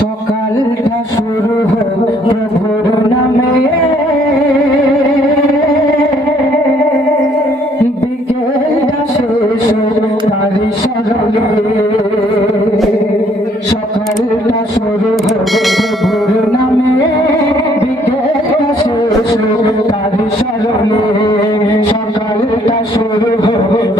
সকালটা শুরু হোক প্রভুর নামে। বিকেলটা শেষ হোক তারি সরলে সকালটা শুরু হোক প্রভুর নামে। বিকেলটা শেষ হোক তারি সরলে সকালটা শুরু হোক